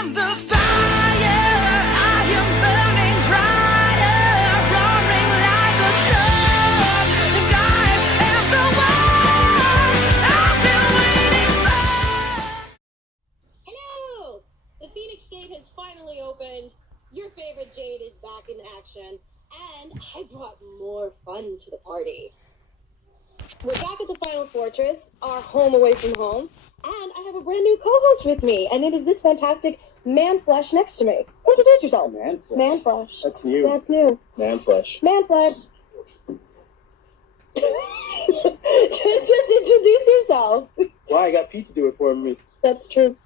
am the fire, I am burning brighter, roaring like a storm, and I am the one I've been waiting for. Hello! The Feinics Gate has finally opened. Your favorite Jade is back in action, and I brought more fun to the party. We're back at the Final Fortress, our home away from home, and I have a brand new co-host with me, and it is this fantastic Man-Flesh next to me. Introduce yourself. Man-Flesh. Man-Flesh. That's new. That's new. Man-Flesh. Man-Flesh. Just introduce yourself. Well, I got Pete to do it for me. That's true.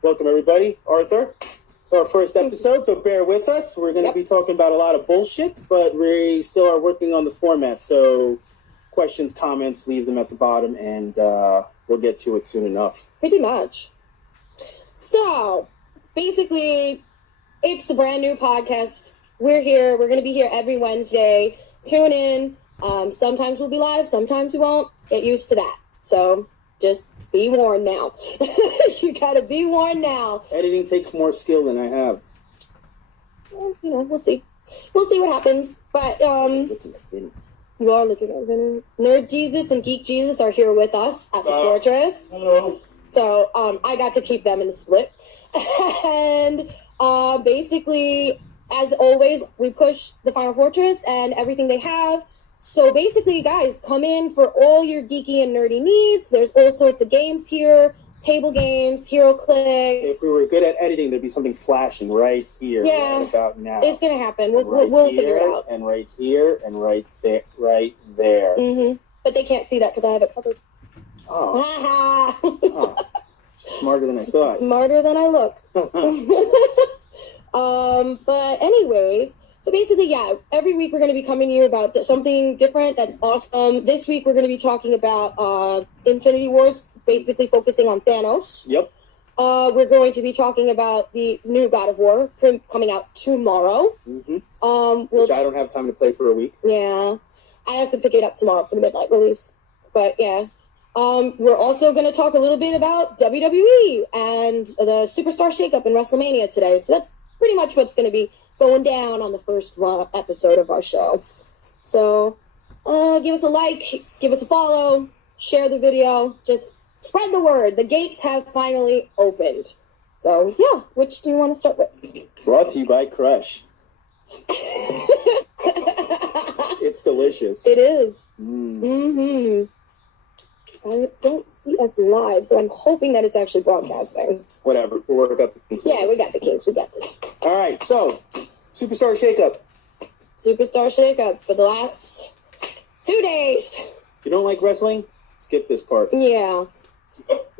Welcome, everybody. Arthur. It's our first episode, so bear with us. We're going to be talking about a lot of bullshit, but we still are working on the format, so questions, comments, leave them at the bottom, and we'll get to it soon enough. Pretty much. So, basically, it's a brand new podcast. We're here. We're going to be here every Wednesday. Tune in. Sometimes we'll be live. Sometimes we won't. Get used to that. So, just be warned now. You got to be warned now. Editing takes more skill than I have. Well, we'll see. We'll see what happens. But, Looking at Vinny. you are looking at Geek Nerd Jesus and Geek Jesus are here with us at the Fortress. Hello. So I got to keep them in the split. And basically, as always, we push the Final Fortress and everything they have. So basically, guys, come in for all your geeky and nerdy needs. There's all sorts of games here. Table games, hero clicks. If we were good at editing, there'd be something flashing right here, right about now. It's going to happen. We'll figure it out. And right here, and right there, right there. Mm-hmm. But they can't see that because I have it covered. Oh. Oh. Smarter than I thought. Smarter than I look. But anyways, so basically, yeah, every week we're going to be coming to you about something different that's awesome. This week we're going to be talking about Infinity Wars, basically focusing on Thanos. Yep. We're going to be talking about the new God of War coming out tomorrow. Mm-hmm. Which I don't have time to play for a week. Yeah. I have to pick it up tomorrow for the midnight release. But yeah. We're also going to talk a little bit about WWE and the Superstar Shakeup in WrestleMania today. So that's pretty much what's going to be going down on the first episode of our show. So give us a like, give us a follow, share the video, just spread the word. The gates have finally opened. So yeah, which do you want to start with? Brought to you by Crush. It's delicious. It is. Mm. I don't see us live, so I'm hoping that it's actually broadcasting. Whatever. We'll work out the kinks. Yeah, we got the kinks. We got this. All right, so Superstar Shakeup. Superstar Shakeup for the last 2 days. If you don't like wrestling, skip this part. Yeah.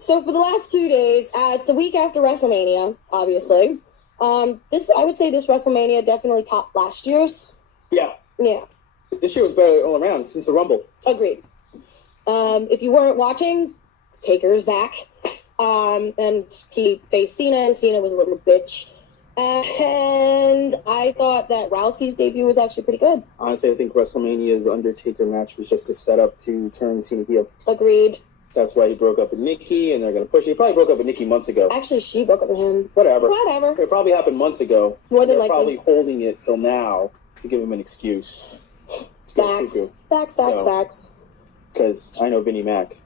So for the last 2 days, it's a week after WrestleMania, obviously. I would say this WrestleMania definitely topped last year's. Yeah. Yeah. This year was better all around since the Rumble. Agreed. If you weren't watching, Taker's back. And he faced Cena, and Cena was a little bitch. And I thought that Rousey's debut was actually pretty good. Honestly, I think WrestleMania's Undertaker match was just a setup to turn Cena heel. Agreed. That's why he broke up with Nikki, and they're going to push it. He probably broke up with Nikki months ago. Actually, she broke up with him. Whatever. Whatever. It probably happened months ago. More than they're likely. probably holding it till now to give him an excuse. Facts. Because I know Vinnie Mac.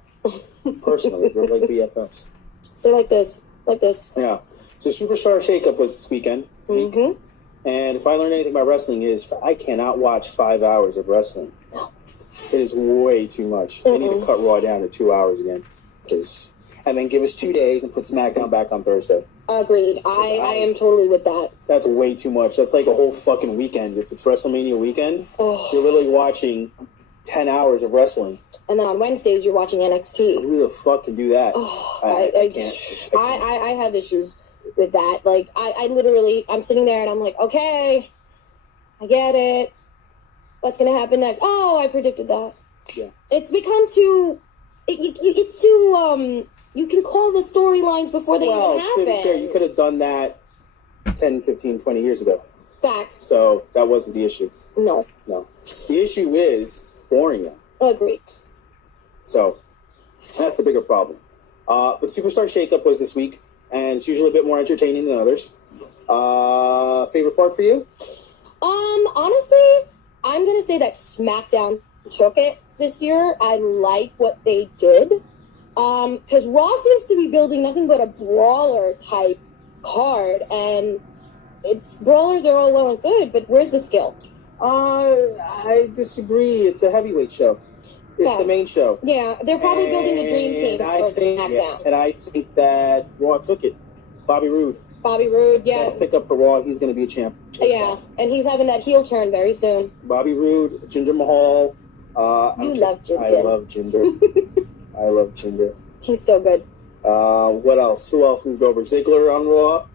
Personally, we're like BFFs. They're like this. Yeah. So Superstar Shakeup was this weekend. Mm-hmm. And if I learned anything about wrestling is I cannot watch 5 hours of wrestling. No. It is way too much. They need to cut Raw down to 2 hours again. And then give us 2 days and put SmackDown back on Thursday. Agreed. I am totally with that. That's way too much. That's like a whole fucking weekend. If it's WrestleMania weekend, you're literally watching 10 hours of wrestling. And then on Wednesdays, you're watching NXT. Who the fuck can do that? I can't. I have issues with that. Like, I literally, I'm sitting there and I'm like, okay, I get it. What's going to happen next? Oh, I predicted that. Yeah. It's become too, it's too, you can call the storylines before they even happen. To be fair, you could have done that 10, 15, 20 years ago. Facts. So that wasn't the issue. No. The issue is it's boring now. Agreed. So that's the bigger problem. But Superstar Shakeup was this week, and it's usually a bit more entertaining than others. Favorite part for you? Honestly, I'm gonna say that SmackDown took it this year. I like what they did. Because Raw seems to be building nothing but a brawler type card, and brawlers are all well and good, but where's the skill? I disagree. It's a heavyweight show. It's the main show. Yeah, they're probably building the dream teams for SmackDown. Yeah, and I think that Raw took it. Bobby Roode, yeah. Best pick up for Raw. He's going to be a champ. Yeah, and he's having that heel turn very soon. Bobby Roode, Jinder Mahal. You love Jinder. I love Jinder. I love Jinder. He's so good. What else? Who else moved over? Ziggler on Raw?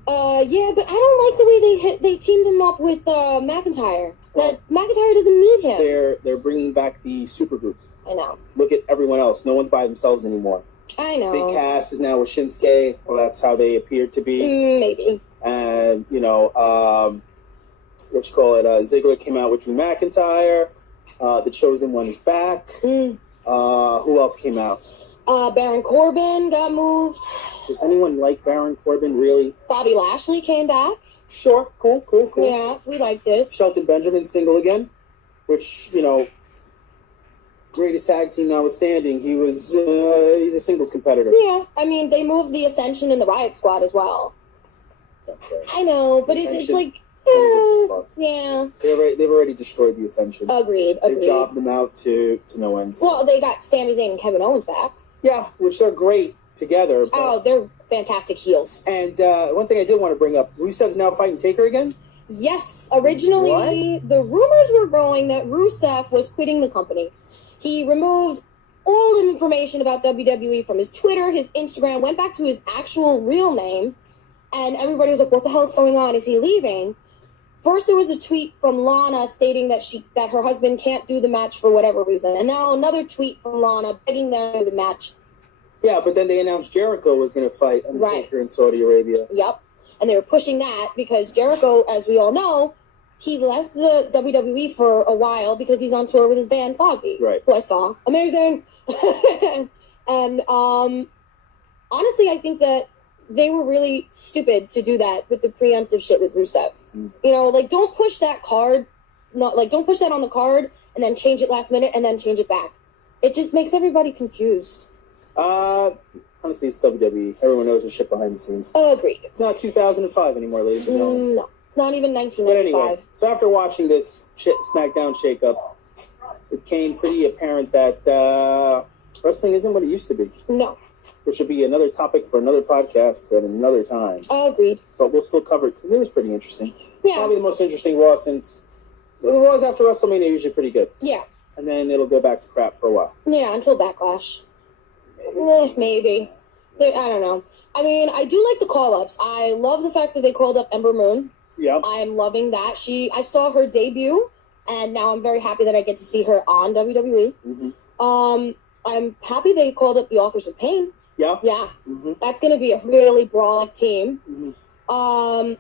Yeah, but I don't like the way they teamed him up with McIntyre. McIntyre doesn't need him. They're bringing back the supergroup. I know. Look at everyone else. No one's by themselves anymore. I know. Big Cass is now with Shinsuke. Well, that's how they appeared to be. Maybe. And, Ziggler came out with Drew McIntyre. The Chosen One is back. Who else came out? Baron Corbin got moved. Does anyone like Baron Corbin, really? Bobby Lashley came back. Sure. Cool. Yeah, we like this. Shelton Benjamin single again, which, greatest tag team notwithstanding, he's a singles competitor. Yeah, I mean, they moved the Ascension and the Riot Squad as well. Okay. I know, but it's like, yeah. They've already destroyed the Ascension. Agreed. They've jobbed them out to no end. So. Well, they got Sami Zayn and Kevin Owens back. Yeah, which they're great together. They're fantastic heels. And one thing I did want to bring up, Rusev's now fighting Taker again? Yes. Originally, the rumors were going that Rusev was quitting the company. He removed all the information about WWE from his Twitter, his Instagram, went back to his actual real name, and everybody was like, what the hell is going on? Is he leaving? First, there was a tweet from Lana stating that her husband can't do the match for whatever reason. And now another tweet from Lana begging them to do the match. Yeah, but then they announced Jericho was going to fight Undertaker in Saudi Arabia. Yep. And they were pushing that because Jericho, as we all know, he left the WWE for a while because he's on tour with his band Fozzy, who I saw. Amazing. And honestly, I think that they were really stupid to do that with the preemptive shit with Rusev. Don't push that card, don't push that on the card and then change it last minute and then change it back. It just makes everybody confused. Honestly, it's WWE. Everyone knows the shit behind the scenes. Oh, agreed. It's not 2005 anymore, ladies and gentlemen. No. Not even 1995. But anyway, so after watching this SmackDown shakeup, it became pretty apparent that wrestling isn't what it used to be. No. Which should be another topic for another podcast at another time. Agreed. But we'll still cover it because it was pretty interesting. Yeah. Probably the most interesting Raw since... The Raws after WrestleMania are usually pretty good. Yeah. And then it'll go back to crap for a while. Yeah, until Backlash. Maybe. I don't know. I mean, I do like the call-ups. I love the fact that they called up Ember Moon. Yeah. I'm loving that. I saw her debut, and now I'm very happy that I get to see her on WWE. Mm-hmm. I'm happy they called up the Authors of Pain. Yeah. Yeah. Mm-hmm. That's going to be a really brawling team. Mm-hmm.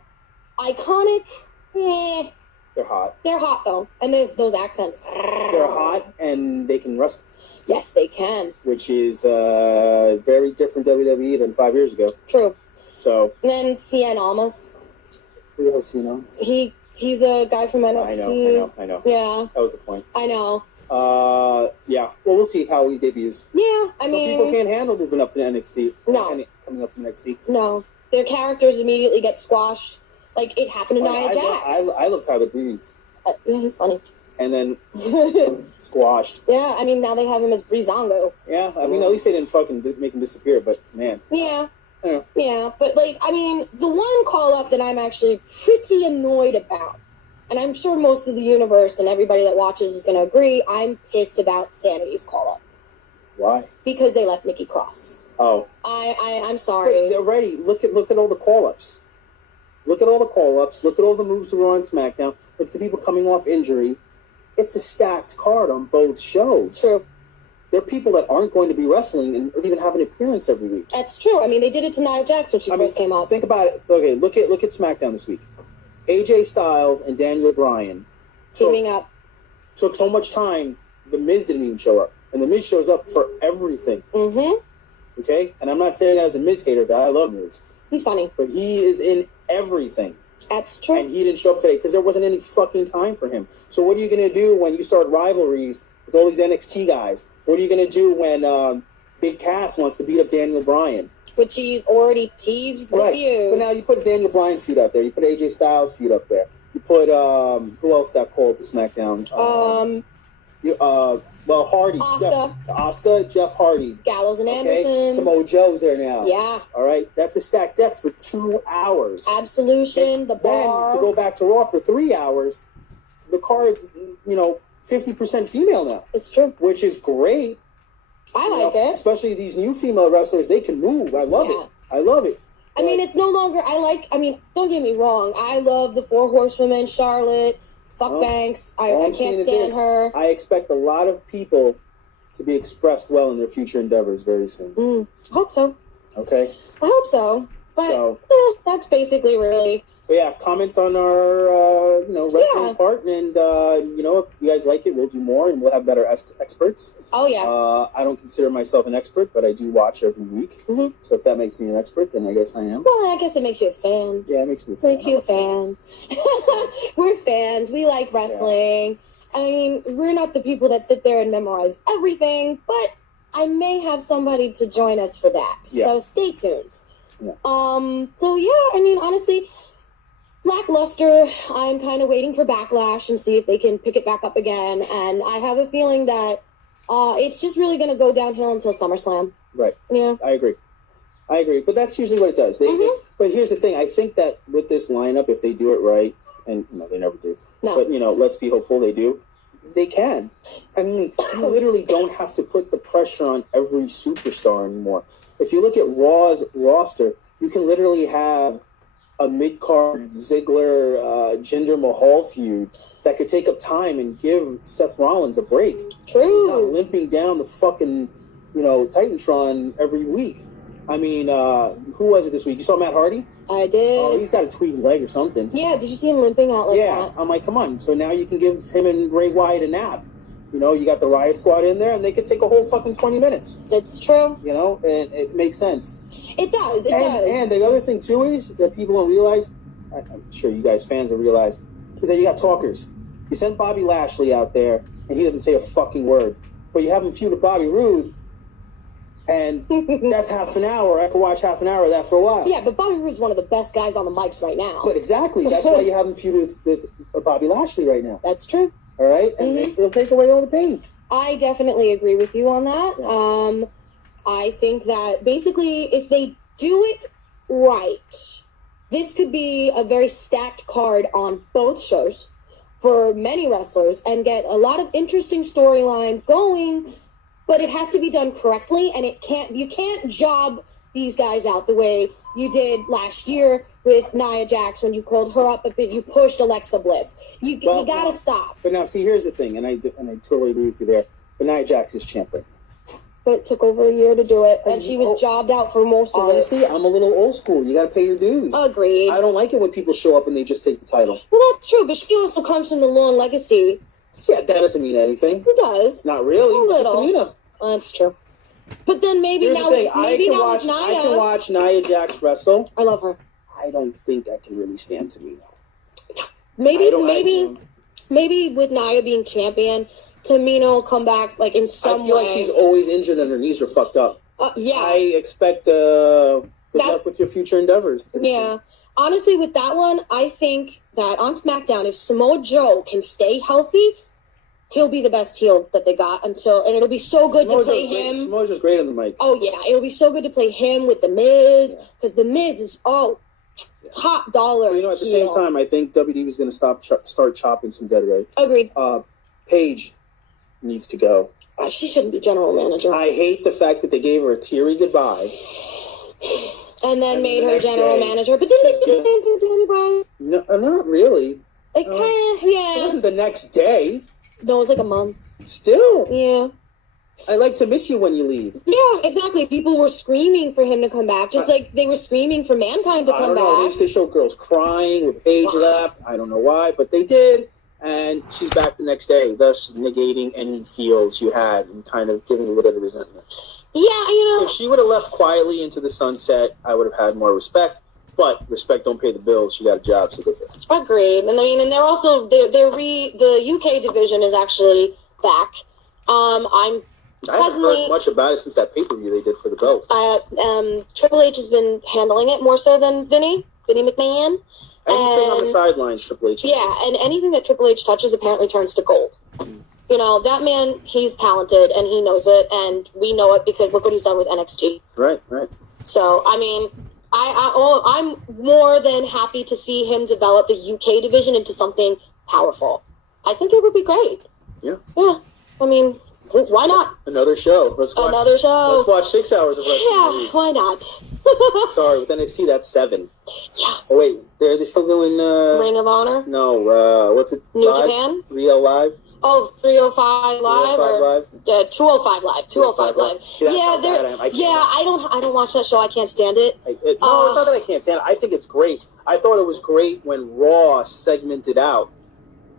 Iconic. They're hot. They're hot, though. And there's those accents. They're hot, and they can wrestle. Yes, they can. Which is very different WWE than 5 years ago. True. So. And then Cien Almas. Who the hell's Cien? He's a guy from NXT. I know. Yeah. That was the point. I know. Yeah. Well, we'll see how he debuts. Yeah, Some people can't handle moving up to NXT. No. Coming up from NXT. No. Their characters immediately get squashed. Like, it happened to Nia Jax. I love Tyler Breeze. Yeah, he's funny. And then squashed. Yeah, I mean, now they have him as Breezango. Yeah, I mean, at least they didn't fucking make him disappear, but man. Yeah. Yeah, but, I mean, the one call-up that I'm actually pretty annoyed about, and I'm sure most of the universe and everybody that watches is going to agree, I'm pissed about Sanity's call-up. Why? Because they left Nikki Cross. Oh. I'm sorry. But they're ready. Look at all the call-ups. Look at all the call-ups. Look at all the moves that were on SmackDown. Look at the people coming off injury. It's a stacked card on both shows. True. There are people that aren't going to be wrestling and even have an appearance every week. That's true. I mean, they did it to Nia Jax when she first came up. Think about it. Okay, look at SmackDown this week. AJ Styles and Daniel Bryan teaming up. Took so much time. The Miz didn't even show up, and the Miz shows up for everything. Mm-hmm. Okay, and I'm not saying that as a Miz hater guy. I love Miz. He's funny, but he is in everything. That's true. And he didn't show up today because there wasn't any fucking time for him. So what are you going to do when you start rivalries with all these NXT guys? What are you going to do when Big Cass wants to beat up Daniel Bryan? Which he's already teased the feud. But now you put Daniel Bryan feud out there. You put AJ Styles feud up there. You put, who else got called to SmackDown? Hardy. Asuka, Jeff Hardy. Gallows and Anderson. Samoa Joe's there now. Yeah. All right. That's a stacked deck for 2 hours. Absolution, the bar. Then, to go back to Raw for 3 hours, the card's, 50% female now. It's true. Which is great. I like it. Especially these new female wrestlers, they can move. I love it. I love it. I mean, it's no longer, don't get me wrong. I love the 4 Horsewomen, Charlotte, Banks. I can't stand her. I expect a lot of people to be expressed well in their future endeavors very soon. I hope so. Okay? I hope so. But that's basically really... But yeah, comment on our, wrestling part. And, if you guys like it, we'll do more and we'll have better experts. Oh, yeah. I don't consider myself an expert, but I do watch every week. Mm-hmm. So if that makes me an expert, then I guess I am. Well, I guess it makes you a fan. Yeah, it makes me a fan. Makes you a fan. We're fans. We like wrestling. Yeah. I mean, we're not the people that sit there and memorize everything, but I may have somebody to join us for that. Yeah. So stay tuned. Yeah. Honestly, lackluster. I'm kind of waiting for Backlash and see if they can pick it back up again. And I have a feeling that it's just really going to go downhill until SummerSlam. Right. Yeah. I agree. But that's usually what it does. But here's the thing. I think that with this lineup, if they do it right, and they never do. No. But let's be hopeful they do. They can. I mean, you literally don't have to put the pressure on every superstar anymore. If you look at Raw's roster, you can literally have a mid-card Ziggler, Jinder Mahal feud that could take up time and give Seth Rollins a break. True. He's not limping down the fucking, Titantron every week. I mean, who was it this week? You saw Matt Hardy? I did. Oh, he's got a tweaked leg or something. Yeah, did you see him limping out like that? Yeah, I'm like, come on. So now you can give him and Bray Wyatt a nap. You got the Riot Squad in there, and they could take a whole fucking 20 minutes. It's true. And it makes sense. It does. It does. And the other thing, too, is that people don't realize, I'm sure you guys fans will realize, is that you got talkers. You sent Bobby Lashley out there, and he doesn't say a fucking word. But you have him feud with Bobby Roode, and that's half an hour. I could watch half an hour of that for a while. Yeah, but Bobby Roode's one of the best guys on the mics right now. But exactly. That's why you have him feud with Bobby Lashley right now. That's true. All right? And it'll take away all the pain. I definitely agree with you on that. Yeah. I think that basically if they do it right, this could be a very stacked card on both shows for many wrestlers and get a lot of interesting storylines going, but it has to be done correctly, and you can't job these guys out the way you did last year with Nia Jax when you called her up a bit, you pushed Alexa Bliss. You gotta stop. But now, see, here's the thing, and I totally agree with you there, but Nia Jax is champ right now. But it took over a year to do it, and she was jobbed out for most of it. Honestly, I'm a little old school. You gotta pay your dues. Agreed. I don't like it when people show up and they just take the title. Well, that's true, but she also comes from the long legacy. Yeah, that doesn't mean anything. It does. Not really. A little. Tamina. Well, that's true. But then maybe here's now, the thing. I can watch Nia Jax wrestle. I love her. I don't think I can really stand Tamina. Maybe with Nia being champion, Tamina will come back in some way. I feel like she's always injured and her knees are fucked up. Yeah. I expect good luck with your future endeavors. Yeah. Honestly, with that one, I think that on SmackDown, if Samoa Joe can stay healthy, he'll be the best heel that they got and it'll be so good to play him. Samoa's just great on the mic. Oh, yeah. It'll be so good to play him with The Miz, because The Miz is, top dollar. Well, at the same time, I think WWE is going to start chopping some dead weight. Agreed. Paige needs to go. She shouldn't be general manager. I hate the fact that they gave her a teary goodbye. And then made her general manager. But didn't they do the same thing to Danny Bryan? No, not really. Yeah. It wasn't the next day. No, it was a month. Still? Yeah. I like to miss you when you leave. Yeah, exactly. People were screaming for him to come back, just like they were screaming for Mankind to come back. At least they showed girls crying when Paige left. I don't know why, but they did. And she's back the next day, thus negating any feels you had and kind of giving a little bit of resentment. Yeah, If she would have left quietly into the sunset, I would have had more respect. But respect don't pay the bills. She got a job, so good for her. Agreed. And I mean, and they're also the UK division is actually back. I haven't heard much about it since that pay-per-view they did for the belt. Triple H has been handling it more so than Vinny McMahon. Anything on the sidelines, Triple H. Yeah, and anything that Triple H touches apparently turns to gold. You know, that man, he's talented and he knows it, and we know it because look what he's done with NXT. Right. So, I mean, I'm more than happy to see him develop the UK division into something powerful. I think it would be great. Yeah. I mean, why not? Another show. Let's watch 6 hours of wrestling. Yeah, why not? Sorry, with NXT, that's 7. Yeah. Oh, wait. They're still doing... Ring of Honor? No, what's it? New Live? Japan? 3L Live? Oh, 305 Live? 305 Live? 205 Live. 205 Live. See, that's how bad I don't watch that show. I can't stand it. No, it's not that I can't stand it. I think it's great. I thought it was great when Raw segmented out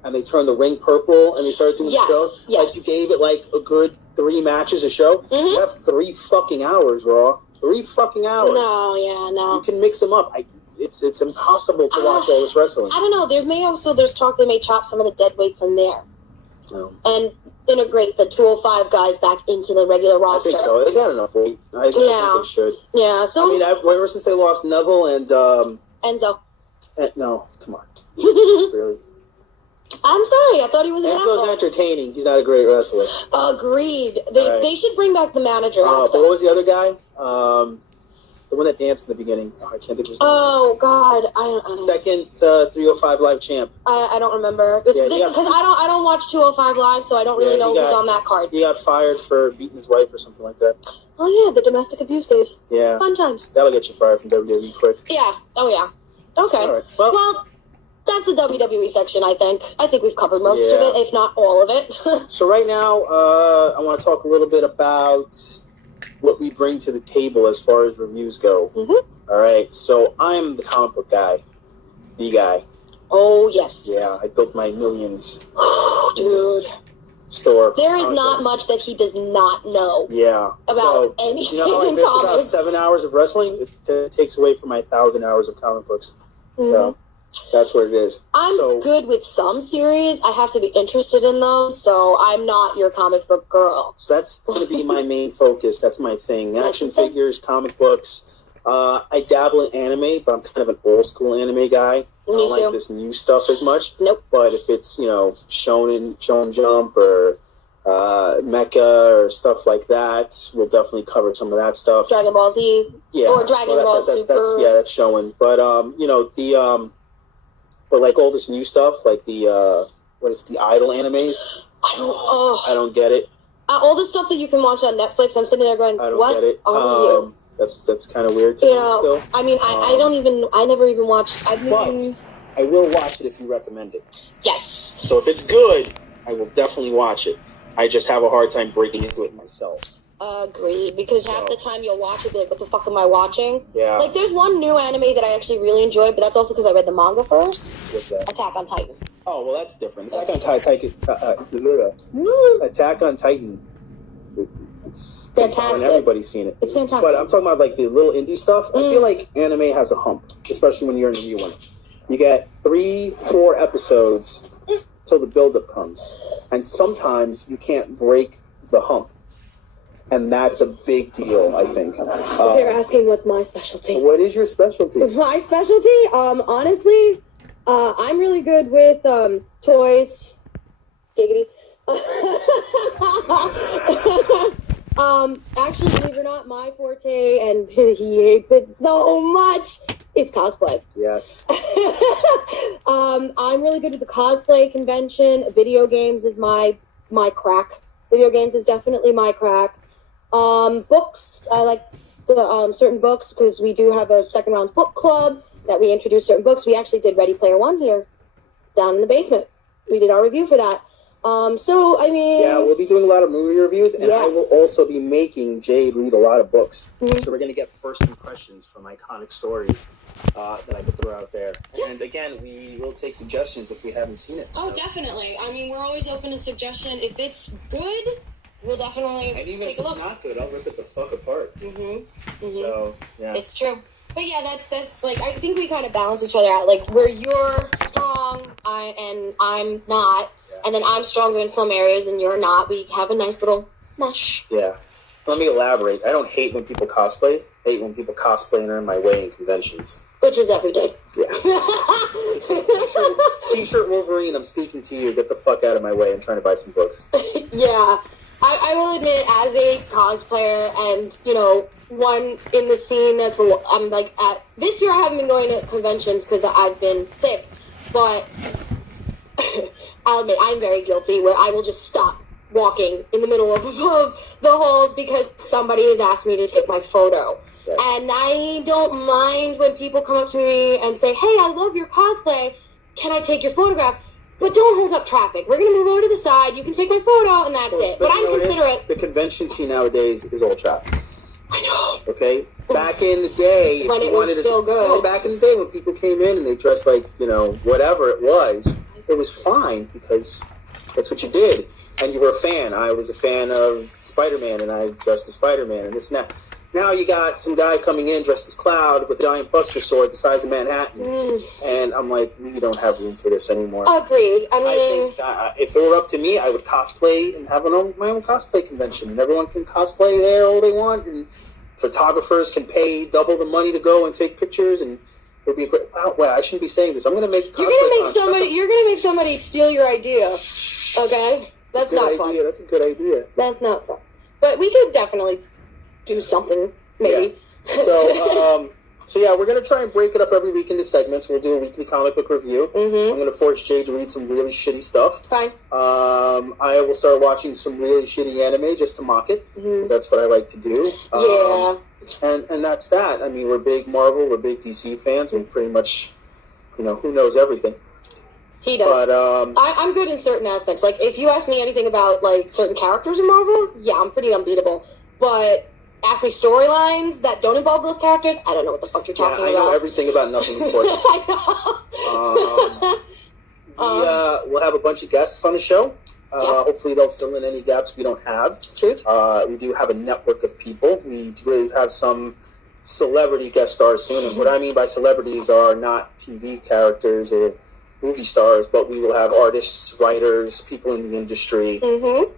and they turned the ring purple and they started doing the show. Yes. Like, you gave it, like, a good 3 matches a show. Mm-hmm. You have 3 fucking hours, Raw. 3 fucking hours. No. You can mix them up. It's impossible to watch all this wrestling. I don't know. There's talk they may chop some of the dead weight from there. No. And integrate the 205 guys back into the regular roster. I think so. They got enough weight. I think they should. Yeah, so... I mean, ever since they lost Neville and... Enzo. No, come on. Really? I'm sorry. I thought he was an asshole. Enzo's entertaining. He's not a great wrestler. Agreed. They should bring back the manager aspect. But what was the other guy? The one that danced in the beginning. Oh, I can't think of his name. Oh, God. I don't Second 305 Live champ. I don't remember. Because I don't watch 205 Live, so I don't really know who's on that card. He got fired for beating his wife or something like that. Oh, yeah. The domestic abuse days. Yeah. Fun times. That'll get you fired from WWE quick. Yeah. Oh, yeah. Okay. All right. Well, that's the WWE section, I think. I think we've covered most of it, if not all of it. So right now, I want to talk a little bit about what we bring to the table as far as reviews go. Mm-hmm. All right. So I'm the comic book guy. The guy. Oh, yes. Yeah. I built my millions. Dude. Store. There is not much that he does not know about anything you know how I in bitch comics. about 7 hours of wrestling? It takes away from my 1,000 hours of comic books. Mm-hmm. So that's what it is. I'm good with some series. I have to be interested in them, so I'm not your comic book girl. So that's going to be my main focus. That's my thing. Action figures, comic books. I dabble in anime, but I'm kind of an old school anime guy. I don't like this new stuff as much. Nope. But if it's, Shonen Jump or Mecha or stuff like that, we'll definitely cover some of that stuff. Dragon Ball Z. Yeah. Or Dragon Ball Super. That's showing. But, but like all this new stuff, like the idol animes, I don't get it. All the stuff that you can watch on Netflix, I'm sitting there going, I don't what get it. are you? That's kind of weird to me still. I mean, I never even watched. But I will watch it if you recommend it. Yes. So if it's good, I will definitely watch it. I just have a hard time breaking into it myself. Agreed, because half the time you'll watch it, be like, what the fuck am I watching? Yeah. Like, there's one new anime that I actually really enjoyed, but that's also because I read the manga first. What's that? Attack on Titan. Oh, well, that's different. Attack on Titan. It's fantastic. Everybody's seen it. It's fantastic. But I'm talking about, like, the little indie stuff. I feel like anime has a hump, especially when you're interviewing it. You get 3-4 episodes till the build-up comes. And sometimes you can't break the hump. And that's a big deal, I think. If you're asking what's my specialty. What is your specialty? My specialty? Honestly, I'm really good with toys. Giggity. Actually, believe it or not, my forte, and he hates it so much, is cosplay. Yes. I'm really good with the cosplay convention. Video games is my crack. Video games is definitely my crack. Books, I like certain books because we do have a Second Roundz book club that we introduce certain books. We actually did Ready Player One here down in the basement. We did our review for that. So, I mean... Yeah, we'll be doing a lot of movie reviews, and I will also be making Jade read a lot of books. Mm-hmm. So we're going to get first impressions from iconic stories that I could throw out there. Yeah. And again, we will take suggestions if we haven't seen it. So. Oh, definitely. I mean, we're always open to suggestion. If it's good, we'll definitely take a look. And even if it's not good, I'll rip it the fuck apart. Mm-hmm. Mm-hmm. So, yeah. It's true. But yeah, that's like, I think we kind of balance each other out. Like, where you're strong, and I'm not, and then I'm stronger in some areas and you're not. We have a nice little mesh. Yeah. Let me elaborate. I don't hate when people cosplay. I hate when people cosplay and are in my way in conventions. Which is every day. Yeah. T-shirt Wolverine, I'm speaking to you. Get the fuck out of my way. I'm trying to buy some books. Yeah. I will admit, as a cosplayer and, you know, one in the scene that's, I'm like, this year I haven't been going to conventions because I've been sick, but I'll admit, I'm very guilty where I will just stop walking in the middle of the halls because somebody has asked me to take my photo. Yeah. And I don't mind when people come up to me and say, hey, I love your cosplay. Can I take your photograph? But don't hold up traffic. We're going to move over to the side. You can take my photo, and that's it. But I'm considerate. The convention scene nowadays is all traffic. I know. Okay? Back in the day, when it was still good. No, back in the day when people came in and they dressed like, you know, whatever it was fine because that's what you did. And you were a fan. I was a fan of Spider-Man, and I dressed as Spider-Man, and this and that. Now you got some guy coming in dressed as Cloud with a giant Buster sword the size of Manhattan. And I'm like, we don't have room for this anymore. Agreed. I think if it were up to me, I would cosplay and have my own cosplay convention. And everyone can cosplay there all they want. And photographers can pay double the money to go and take pictures. And it would be a great... Well, I shouldn't be saying this. I'm going to make a cosplay You're going to make somebody steal your idea. Okay? That's not fun. That's a good idea. That's not fun. But we could definitely do something, maybe. Yeah. So yeah, we're going to try and break it up every week into segments. We'll do a weekly comic book review. I'm going to force Jay to read some really shitty stuff. Fine. I will start watching some really shitty anime just to mock it, because that's what I like to do. Yeah. And that's that. I mean, we're big Marvel, we're big DC fans. We pretty much, you know, who knows everything. He does. But I'm good in certain aspects. Like, if you ask me anything about, like, certain characters in Marvel, yeah, I'm pretty unbeatable. But ask me storylines that don't involve those characters, I don't know what the fuck you're talking about. I know everything about nothing important. I know. We'll have a bunch of guests on the show. Hopefully they'll fill in any gaps we don't have. Truth. We do have a network of people. We do have some celebrity guest stars soon. And what I mean by celebrities are not TV characters or movie stars, but we will have artists, writers, people in the industry,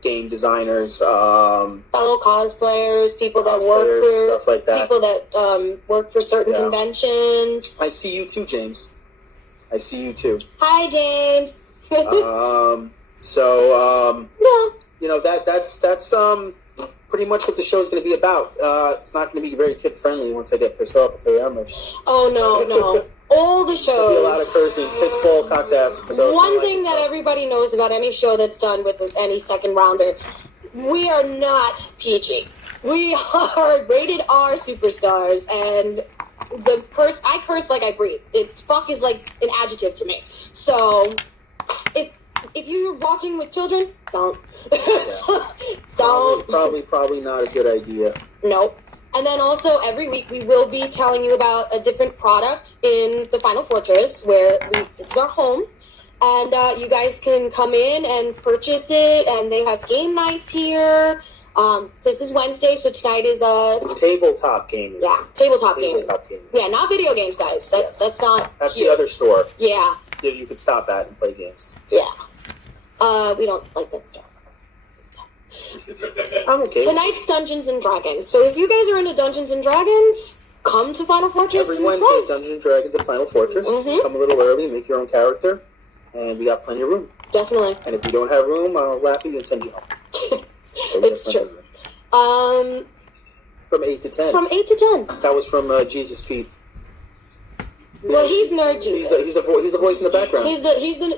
game designers, fellow cosplayers, people that work for stuff like that. People that work for certain conventions. I see you too, James. I see you too. Hi, James. You know, that's pretty much what the show is going to be about. It's not going to be very kid friendly once I get pissed off. I'll tell you how much. Oh no. All the shows. There'll be a lot of cursing, tits, ball, cock's ass. One thing that everybody knows about any show that's done with any second rounder, we are not PG. We are rated R superstars, and I curse like I breathe. Fuck is like an adjective to me. So, if you're watching with children, don't. Don't. Probably not a good idea. Nope. And then also every week we will be telling you about a different product in the Final Fortress, where this is our home, and you guys can come in and purchase it. And they have game nights here. This is Wednesday, so tonight is tabletop gaming. Yeah, tabletop gaming. Gaming. Yeah, not video games, guys. That's not. That's cute. the other store. Yeah. You could stop at and play games. Yeah. We don't like that stuff. I'm okay. Tonight's Dungeons and Dragons. So if you guys are into Dungeons and Dragons, come to Final Fortress. Every Wednesday, Dungeons and Dragons at Final Fortress. Come a little early, make your own character, and we got plenty of room. Definitely. And if you don't have room, I'll laugh at you and send you home. It's true. From 8 to 10. From 8 to 10. That was from Jesus Pete. Well, he's Nerd Jesus. He's the voice in the background.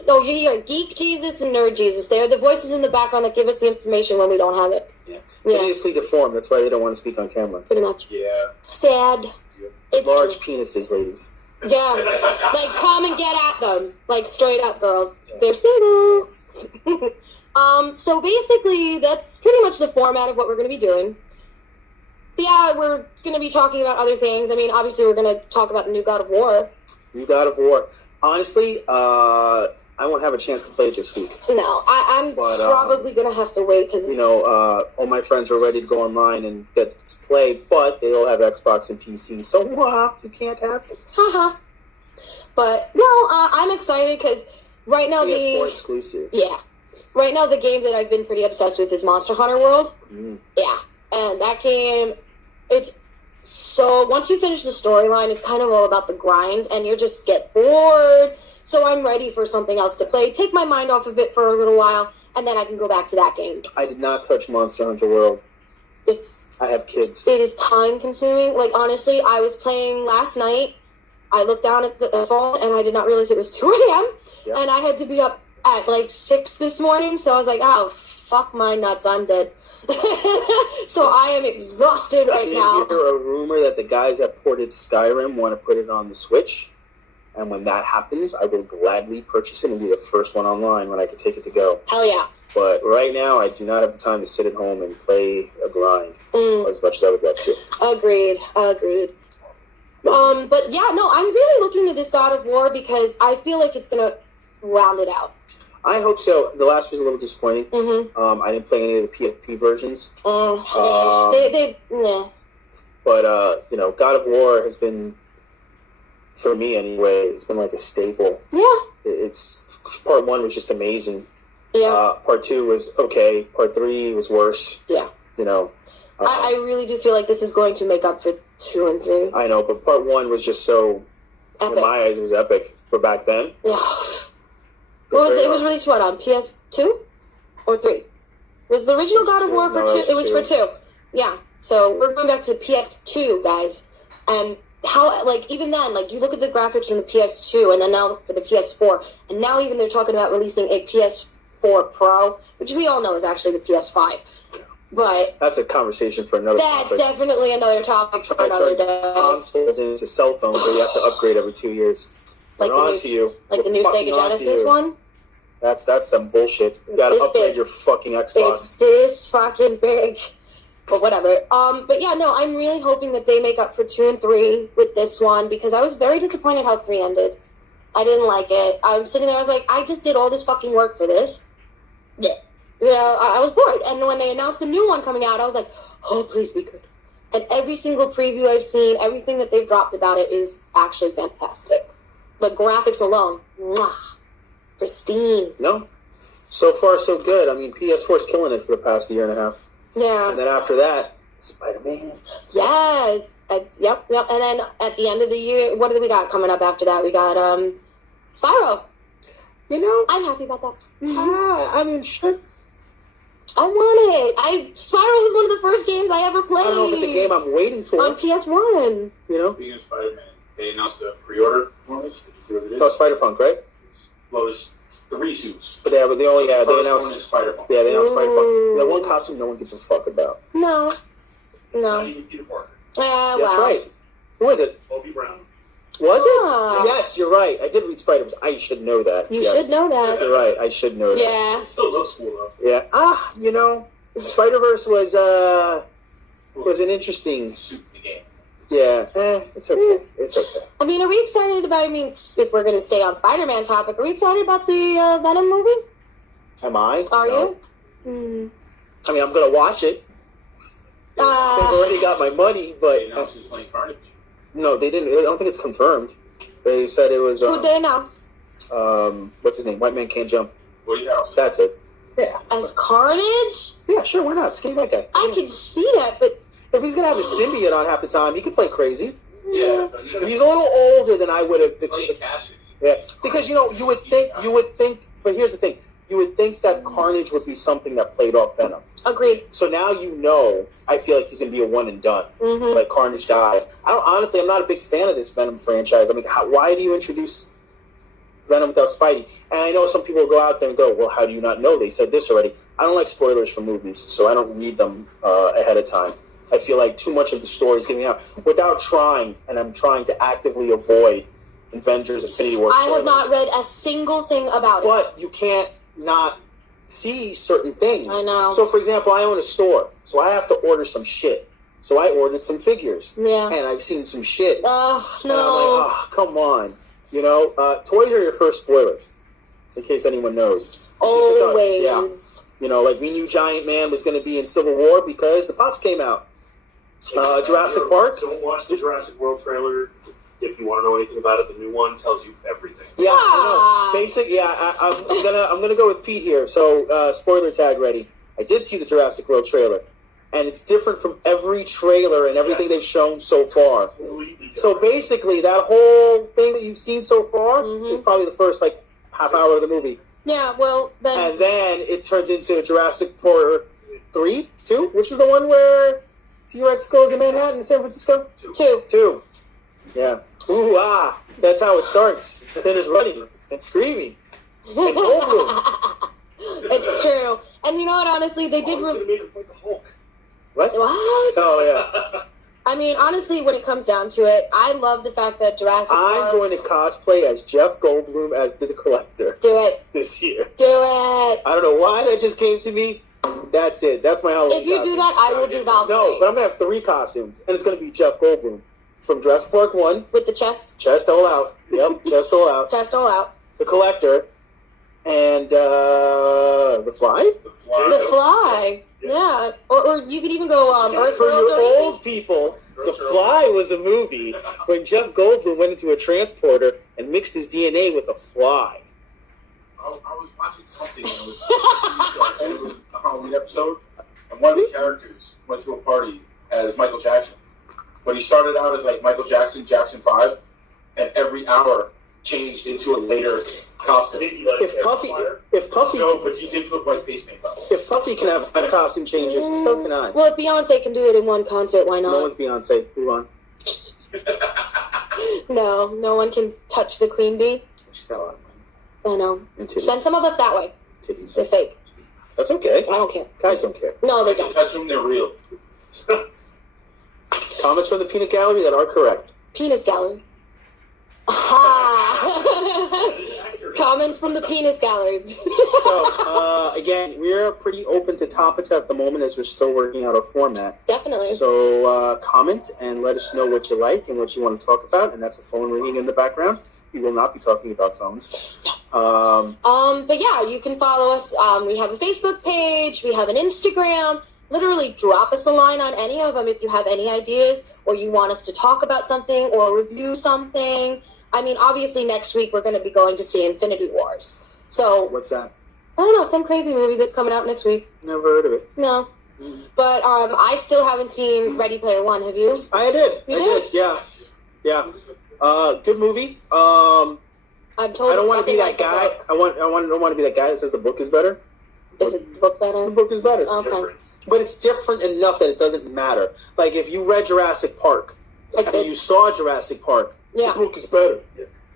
No, you hear Geek Jesus and Nerd Jesus. They're the voices in the background that give us the information when we don't have it. Yeah. Hideously deformed. That's why they don't want to speak on camera. Pretty much. Yeah. Sad. Yeah. It's large true. Penises, ladies. Yeah. Like, come and get at them. Like, straight up, girls. Yeah. They're singles. So basically, that's pretty much the format of what we're going to be doing. Yeah, we're going to be talking about other things. I mean, obviously, we're going to talk about the new God of War. New God of War. Honestly, I won't have a chance to play it this week. No, I'm probably gonna have to wait because all my friends are ready to go online and get to play, but they all have Xbox and PC, so you can't have it. Haha. But no, I'm excited because right now PS4 exclusive. Yeah. Right now, the game that I've been pretty obsessed with is Monster Hunter World. Yeah. And that game, it's so... Once you finish the storyline, it's kind of all about the grind, and you just get bored. So I'm ready for something else to play. Take my mind off of it for a little while, and then I can go back to that game. I did not touch Monster Hunter World. I have kids. It is time-consuming. Like, honestly, I was playing last night. I looked down at the phone, and I did not realize it was 2 a.m., and I had to be up at like 6 this morning, so I was like, oh, fuck my nuts, I'm dead. So I am exhausted right now. I did hear a rumor that the guys that ported Skyrim want to put it on the Switch, and when that happens, I will gladly purchase it and be the first one online when I can take it to go. Hell yeah. But right now, I do not have the time to sit at home and play a grind as much as I would love to. Agreed. But yeah, no, I'm really looking to this God of War because I feel like it's going to round it out. I hope so. The last was a little disappointing. I didn't play any of the PSP versions. Nah. But, God of War has been, for me anyway, it's been like a staple. Yeah. It's part 1 was just amazing. Yeah. Part 2 was okay. Part 3 was worse. Yeah. I really do feel like this is going to make up for 2 and 3. I know, but part 1 was just so, epic. In my eyes, it was epic for back then. Yeah. It was released on PS2 or 3? Was the original God of War for 2? It was for 2. Yeah. So we're going back to PS2, guys. And how, even then, you look at the graphics from the PS2 and then now for the PS4, and now even they're talking about releasing a PS4 Pro, which we all know is actually the PS5. But that's a conversation for another topic. That's definitely another topic for another day. Consoles into cell phones where you have to upgrade every 2 years. Like the new Sega Genesis one? That's some bullshit. You gotta upgrade your fucking Xbox. It's this fucking big. But whatever. But yeah, no, I'm really hoping that they make up for 2 and 3 with this one because I was very disappointed how 3 ended. I didn't like it. I'm sitting there, I was like, I just did all this fucking work for this. Yeah. I was bored. And when they announced the new one coming out, I was like, oh, please be good. And every single preview I've seen, everything that they've dropped about it is actually fantastic. The graphics alone, pristine. No, so far so good. I mean, PS4's killing it for the past year and a half. Yeah. And then after that, Spider-Man. Yes. Yep. And then at the end of the year, what do we got coming up after that? We got Spyro. I'm happy about that. I mean, sure. I want it. Spyro was one of the first games I ever played. I don't know if it's a game I'm waiting for. On PS1. Speaking of Spider-Man, they announced a pre-order bonus. Did you see what it is? Oh, Spider-Punk, right? Well, there's 3 suits. But they announced Spider-Punk. Yeah, they announced Spider-Punk. That one costume no one gives a fuck about. No. Not even Peter Parker. That's right. Who is it? Bobby Brown. Was it? Yes, you're right. I did read Spider-Man. I should know that. You should know that. You're right. I should know that. Yeah. It still looks cool, though. Yeah. Spider-Verse was an interesting... Suit in the game. Yeah. It's okay. It's okay. I mean, are we excited about, if we're going to stay on Spider-Man topic, are we excited about the Venom movie? Am I? Are you? Hmm. I mean, I'm going to watch it. They've already got my money, but... They announced who's playing Carnage. No, they didn't. I don't think it's confirmed. They said it was... Who'd they announce? What's his name? White Man Can't Jump. Woody Harrelson. That's it. Yeah. As Carnage? Yeah, sure, why not? Skinny white guy. I can see that, but... If he's going to have a symbiote on half the time, he can play crazy. Yeah. He's a little older than I would have... Cassidy. Yeah, because, you would think... But here's the thing. You would think that Carnage would be something that played off Venom. Agreed. So now I feel like he's going to be a one and done. Mm-hmm. Like Carnage dies. Honestly, I'm not a big fan of this Venom franchise. I mean, why do you introduce Venom without Spidey? And I know some people will go out there and go, well, how do you not know? They said this already. I don't like spoilers for movies, so I don't read them ahead of time. I feel like too much of the story is getting out without trying, and I'm trying to actively avoid Avengers Infinity War spoilers. I have not read a single thing about it. But you can't not see certain things. I know. So, for example, I own a store, so I have to order some shit. So I ordered some figures. Yeah. And I've seen some shit. Oh, no. And I'm like, come on. Toys are your first spoilers. in case anyone knows. Always. Yeah. You know, like we knew Giant Man was going to be in Civil War because the Pops came out. Jurassic Park. Don't watch the Jurassic World trailer. If you want to know anything about it, the new one tells you everything. Yeah, I'm gonna go with Pete here. So spoiler tag ready. I did see the Jurassic World trailer, and it's different from every trailer and everything they've shown so far. So basically, that whole thing that you've seen so far is probably the first like half hour of the movie. Yeah, well then. And then it turns into Jurassic Park 2, which is the one where T-Rex goes to Manhattan, San Francisco. 2. Yeah. Ooh, that's how it starts. And then it's running and screaming. And Goldblum. It's true. And you know what, honestly, they did... Made him fight the Hulk. What? Oh, yeah. I mean, honestly, when it comes down to it, I love the fact that Jurassic Park... I'm going to cosplay as Jeff Goldblum as the Collector. Do it. This year. Do it. I don't know why that just came to me. That's it. That's my Halloween If you costume. do that, I will do Valkyrie. No, but I'm going to have 3 costumes. And it's going to be Jeff Goldblum. From Jurassic Park 1. With the chest. Chest all out. Yep, chest all out. Chest all out. The Collector. And the Fly? The Fly. Yeah. Or you could even go Earth For Girls your or old people, The Fly was a movie when Jeff Goldblum went into a transporter and mixed his DNA with a fly. I was watching something and it was a Halloween episode, and one of the characters went to a party as Michael Jackson. But he started out as like Michael Jackson, Jackson 5, and every hour changed into a later costume. If Puffy, No, but he did put white face paint on. if Puffy can have costume changes, so can I. Well, if Beyonce can do it in one concert, why No not? one's Beyonce. Move on. No one can touch the queen bee. She's got a lot of money. I know. And titties. Send some of us that way. Titties. They're fake. That's okay. I don't care. Guys don't care. No, they If you don't. touch them, they're real. Comments from the Peanut Gallery that are correct. Penis gallery. Aha! Comments from the penis gallery. So, again, we're pretty open to topics at the moment as we're still working out our format. Definitely. So, comment and let us know what you like and what you want to talk about. And that's a phone ringing in the background. We will not be talking about phones. But yeah, you can follow us. We have a Facebook page. We have an Instagram. Literally drop us a line on any of them if you have any ideas or you want us to talk about something or review something. I mean, obviously next week we're going to be going to see Infinity Wars. So, What's that? I don't know, some crazy movie that's coming out next week. Never heard of it. No. But I still haven't seen Ready Player One. Have you? I did. You I did? Yeah. Yeah. Good movie. I'm told I don't it's want to be nothing that like the guy. book. Don't want to be that guy that says the book is better. Is it the book better? The book is better. Okay. But it's different enough that it doesn't matter. Like if you read Jurassic Park Like and you saw Jurassic Park, Yeah. the book is better.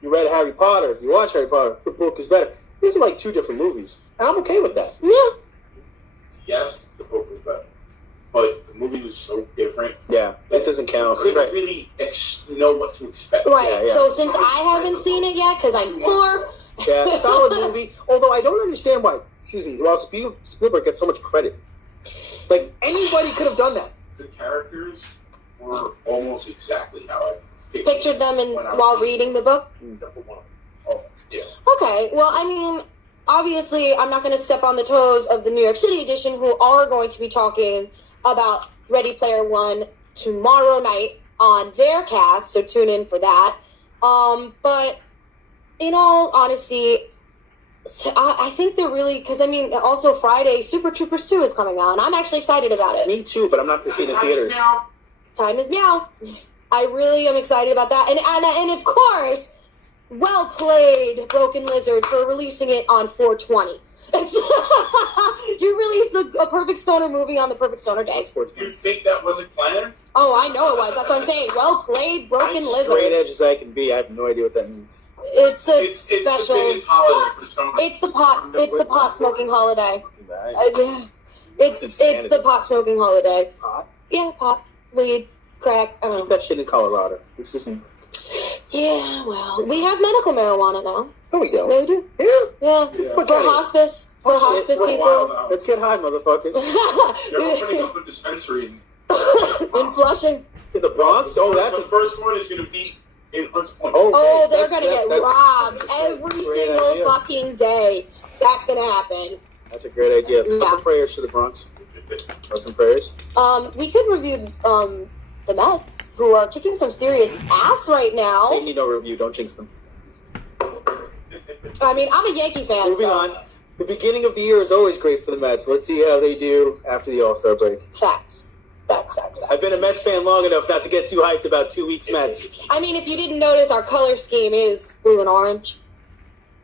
You read Harry Potter, you watched Harry Potter, the book is better. These are like 2 different movies. And I'm okay with that. Yeah. Yes, the book was better, but the movie was so different. Yeah, it doesn't count. Couldn't Right. really know what to expect. Right. Yeah, yeah. So since I haven't seen it yet, because I'm poor. Yeah, solid movie. Although I don't understand why, while Spielberg gets so much credit. Like, anybody could have done that. The characters were almost exactly how I Pictured them while reading the book. Oh, yeah. Okay. Well, I mean, obviously, I'm not going to step on the toes of the New York City edition, who are going to be talking about Ready Player One tomorrow night on their cast. So tune in for that. But in all honesty, I think they're really, because I mean, also Friday, Super Troopers 2 is coming out, and I'm actually excited about it. Me too, but I'm not going to see it in theaters. Time is meow. I really am excited about that. And of course, well played, Broken Lizard, for releasing it on 420. You released a Perfect Stoner movie on the Perfect Stoner Day. You think that wasn't planned? Oh, I know it was. That's what I'm saying. Well played, Broken I'm Lizard. straight edge as I can be. I have no idea what that means. It's a It's the special. biggest holiday for some reason. It's the pot smoking holiday. Right. It's insanity. the pot smoking holiday. Pot? Yeah, pot, weed, crack. I don't know. Keep that shit in Colorado. This isn't. Yeah, well, we have medical marijuana now. No, we don't. Yeah, we do. Yeah. Yeah, Fuck for outta here. hospice. For hospice For a people. while now. Let's get high, motherfuckers. They're opening up a dispensary. In Flushing. In the Bronx? Oh, that's the first one is going to be in Hunts Point. Oh, Oh, that- they're gonna that- get that's- robbed. Every Great single idea. fucking day that's gonna happen. That's a great idea. Yeah. Put some prayers to the Bronx. Put some prayers. We could review the Mets, who are kicking some serious ass right They now. need no review. Don't jinx them. I mean, I'm a Yankee fan. Moving so. on. The beginning of the year is always great for the Mets. Let's see how they do after the All-Star break. Facts. I've been a Mets fan long enough not to get too hyped about 2 weeks Mets. I mean, if you didn't notice, our color scheme is blue and orange.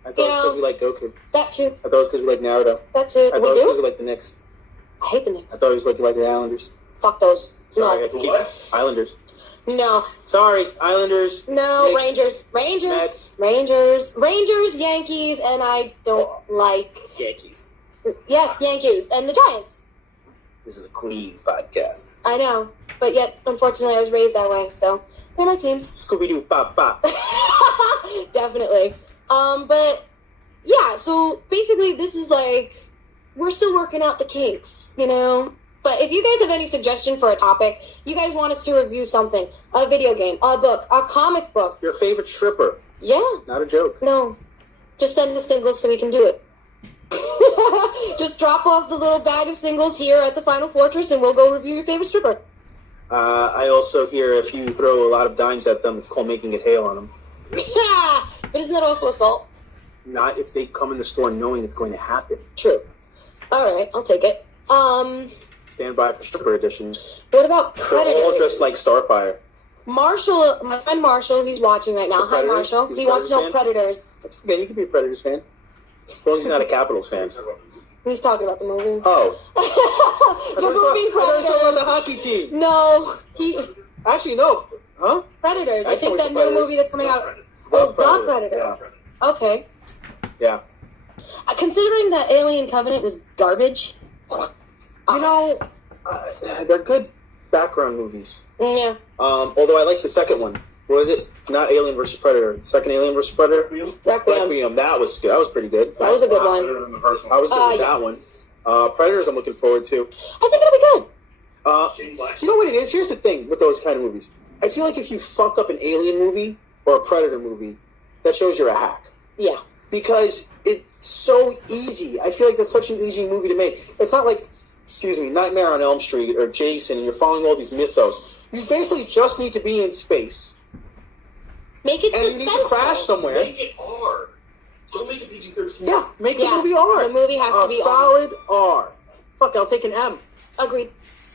I thought it was because we like Goku. That too. I thought it was because we like Naruto. That too. I thought We it was because do? we like the Knicks. I hate the Knicks. I thought it was like you like the Islanders. Fuck those. Sorry, I No. keep Islanders. No. Sorry, Islanders. No. Knicks, Rangers. Mets. Rangers, Yankees, and I don't like... Yankees. Yes, Yankees. And the Giants. This is a Queens podcast. I know. But yet, unfortunately, I was raised that way. So, they're my teams. Scooby-Doo, pop, pop. Definitely. But yeah, so basically this is like, we're still working out the kinks, you know? But if you guys have any suggestion for a topic, you guys want us to review something, a video game, a book, a comic book, Your favorite stripper. yeah, Not a joke. no, just send the singles so we can do it. Just drop off the little bag of singles here at the Final Fortress and we'll go review your favorite stripper. I also hear if you throw a lot of dimes at them, it's called making it hail on them. But isn't that also assault? Not if they come in the store knowing it's going to happen. True. Alright, I'll take it. Stand by for stripper edition. What about They're Predators? all dressed like Starfire. Marshall, my friend Marshall, he's watching right now. The Hi, Predators? Marshall. He's He a wants to know Predators Predators. That's okay. You can be a Predators fan. As long as he's not a Capitals fan. He's talking about the movie. Oh. The movie I thought he was talking about the Predators. hockey team. No, Actually, no. Huh? Predators. I I think know that the new Predators. movie that's coming out. Oh, The Predator. Yeah. Okay. Yeah. Considering that Alien Covenant was garbage. You know, they're good background movies. Yeah. Although I like the second one. What was it? Not Alien vs. Predator. The second Alien vs. Predator? Requiem. Requiem. That was good. That was pretty good. That was a good one. Better than the first one. I was good with yeah. that one. Predators I'm looking forward to. I think it'll be good. Shane Black. You know what it is? Here's the thing with those kind of movies. I feel like if you fuck up an Alien movie or a Predator movie, that shows you're a hack. Yeah. Because it's so easy. I feel like that's such an easy movie to make. It's not like, Nightmare on Elm Street or Jason, and you're following all these mythos. You basically just need to be in space. Make it And you need to crash suspenseful. somewhere. Make it R. Don't make it PG-13. Yeah, make Yeah, the movie R. the movie has to a be R. solid R. Fuck, I'll take an M. Agreed.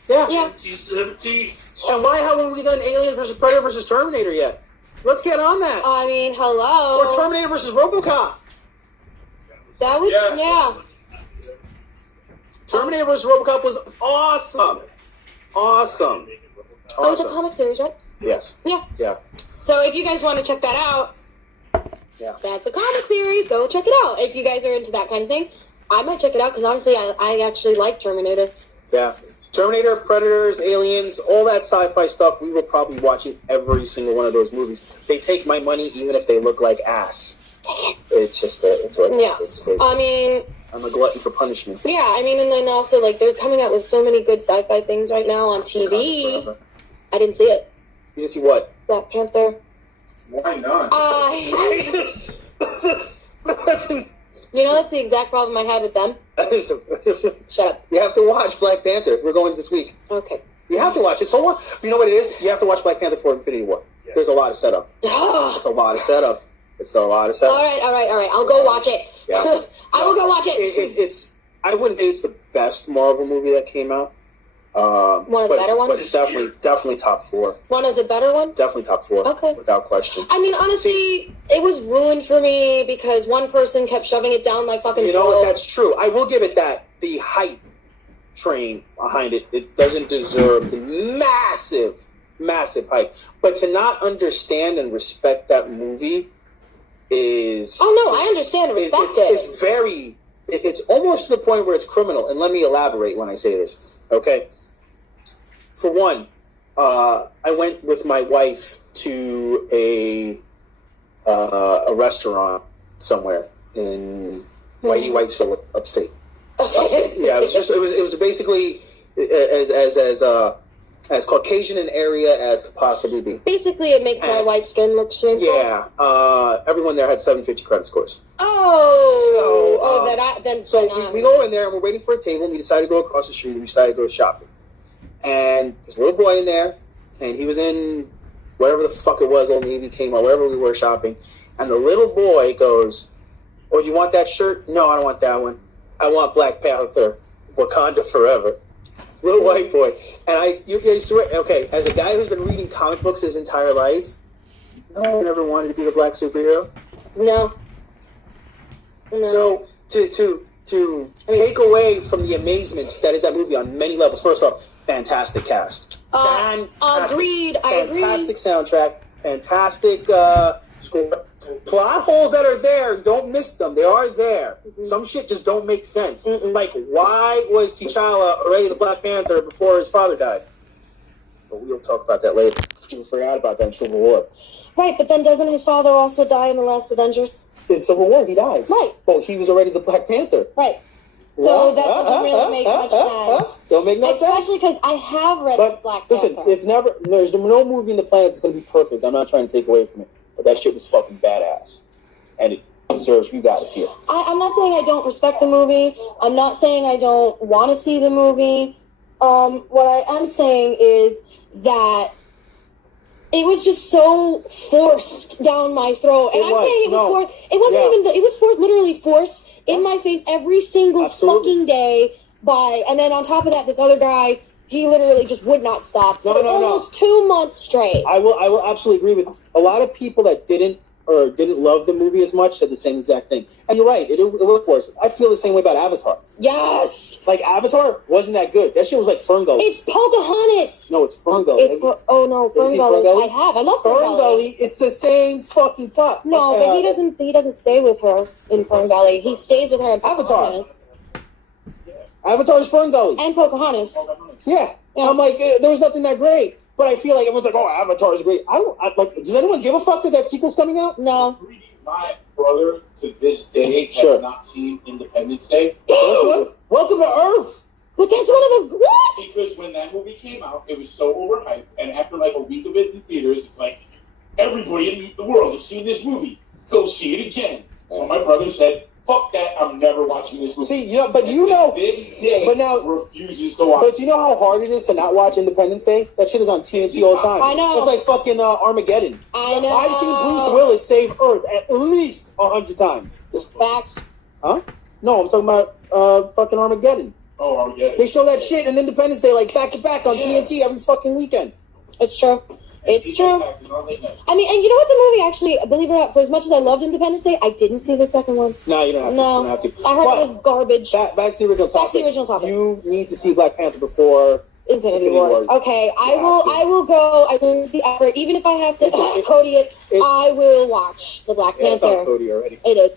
Yeah. Yeah. NC-17. And why haven't we done Alien versus Predator versus Terminator yet? Let's get on that. I mean, hello. Or Terminator versus RoboCop. That would, Yeah. yeah. Terminator vs. RoboCop was awesome. Awesome. That was a Awesome. comic series, right? Yes. Yeah. Yeah. So if you guys want to check that out, Yeah. that's a comic series. Go check it out. If you guys are into that kind of thing, I might check it out because honestly, I actually like Terminator. Yeah. Terminator, Predators, Aliens, all that sci-fi stuff, we will probably watch it every single one of those movies. They take my money even if they look like ass. It's just, it's like, Yeah. I mean, I'm a glutton for punishment. yeah, I mean, and then also, like, they're coming out with so many good sci-fi things right now on TV. Forever. I didn't see it. You didn't see what? Black Panther. Why not? You know, that's the exact problem I had with them. Shut up. You have to watch Black Panther. We're going this week. Okay. You have to watch it. So what? You know what it is? You have to watch Black Panther for Infinity War. There's a lot of setup. All It's a lot of setup. It's a lot of setup. right. I'll go watch it. Yeah. I will go watch it. It's. I wouldn't say it's the best Marvel movie that came out. One of the better ones? But it's definitely top 4. One of the better ones? Definitely top 4. Okay. Without question. I mean, honestly, it was ruined for me because one person kept shoving it down my fucking You know what? throat. That's true. I will give it that. The hype train behind it, it doesn't deserve the massive, massive hype. But to not understand and respect that movie is... Oh, no, I understand and respect it. It's very... It's almost to the point where it's criminal. And let me elaborate when I say this. Okay? For one, I went with my wife to a restaurant somewhere in Whitesville, upstate. Okay. Yeah, it was basically as as Caucasian an area as could possibly be. Basically, it makes my white skin look shameful. Yeah, everyone there had 750 credit scores. We go in there and we're waiting for a table and we decide to go across the street and we decided to go shopping. And there's a little boy in there and he was in whatever the fuck it was, Old Navy came or wherever we were shopping. And the little boy goes, "Oh, do you want that shirt?" "No, I don't want that one. I want Black Panther, Wakanda Forever." It's a little white boy. And you swear, okay, as a guy who's been reading comic books his entire life, I never wanted to be the black superhero. No. So to take away from the amazement that is that movie on many levels. First off, fantastic cast. Agreed. Fantastic soundtrack. Fantastic score. Plot holes that are there, don't miss them. They are there. Mm-hmm. Some shit just don't make sense. Mm-mm. Like, why was T'Challa already the Black Panther before his father died? But we'll talk about that later. We forgot about that in Civil War. Right, but then doesn't his father also die in the last Avengers? In Civil War, he dies. Right. Oh, he was already the Black Panther. Right. So that doesn't really make much sense. Don't make no sense. Especially because I have read the Black Panther. Listen, there's no movie in the planet that's going to be perfect. I'm not trying to take away from it. But that shit was fucking badass. And it deserves, you gotta see it. I'm not saying I don't respect the movie. I'm not saying I don't want to see the movie. What I am saying is that it was just so forced down my throat. And I'm saying it was forced. It wasn't even, it was literally forced in my face every single fucking day and then on top of that, this other guy, he literally just would not stop for almost 2 months straight. I will absolutely agree with a lot of people that didn't love the movie as much said the same exact thing. And you're right, it was forced. I feel the same way about Avatar. Yes! Like, Avatar wasn't that good. That shit was like Ferngully. It's Pocahontas! No, it's Ferngully. Ferngully. I have. I love Ferngully. It's the same fucking plot. No, but he doesn't stay with her in Ferngully. He stays with her in Avatar. Avatar's Ferngully. And Pocahontas. Yeah. I'm like, there was nothing that great. But I feel like everyone's like, "Oh, Avatar's great." Does anyone give a fuck that sequel's coming out? No. My brother, to this day, has not seen Independence Day. Welcome to Earth. But that's one of the... What? Because when that movie came out, it was so overhyped. And after like a week of it in theaters, it's like, everybody in the world has seen this movie. Go see it again. So my brother said, "Fuck that, I'm never watching this movie." See, this day refuses to watch. But do you know how hard it is to not watch Independence Day? That shit is on TNT all the time. I know. It's like fucking Armageddon. I know. I've seen Bruce Willis save Earth at least 100 times. Facts. Huh? No, I'm talking about fucking Armageddon. Oh, Armageddon. They show that shit in Independence Day like back to back on TNT every fucking weekend. It's true. It's true. I mean, and you know what, the movie actually, believe it or not, for as much as I loved Independence Day, I didn't see the second one. No, you don't have to. No. You don't have to. I heard it was garbage. Back to the original topic. Back to the original topic. You need to see Black Panther before Infinity Wars. Okay, I will go. I will do the effort. Even if I have to Cody it, I will watch the Black Panther. It's on Cody already. It is.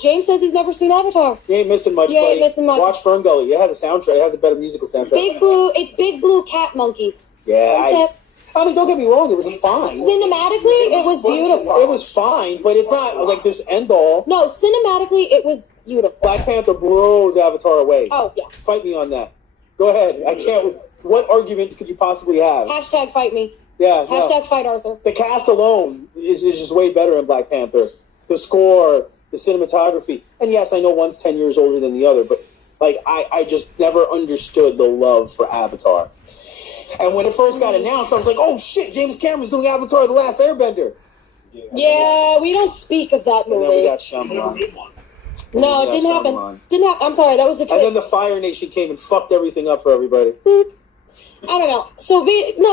James says he's never seen Avatar. You ain't missing much, buddy. Watch Ferngully. It has a soundtrack. It has a better musical soundtrack. It's Big Blue Cat Monkeys. Yeah, I mean, don't get me wrong, it was fine. Cinematically, it was beautiful. It was fine, but it's not like this end-all. No, cinematically, it was beautiful. Black Panther blows Avatar away. Oh, yeah. Fight me on that. Go ahead. I can't... What argument could you possibly have? Hashtag fight me. Yeah. Hashtag fight Arthur. The cast alone is just way better in Black Panther. The score, the cinematography. And yes, I know one's 10 years older than the other, but like I just never understood the love for Avatar. And when it first got announced, I was like, "Oh shit, James Cameron's doing Avatar: The Last Airbender." Yeah, we don't speak of that movie. And then we got Shyamalan. No, it didn't happen. Didn't happen. I'm sorry, that was a twist. And then the Fire Nation came and fucked everything up for everybody. I don't know. So,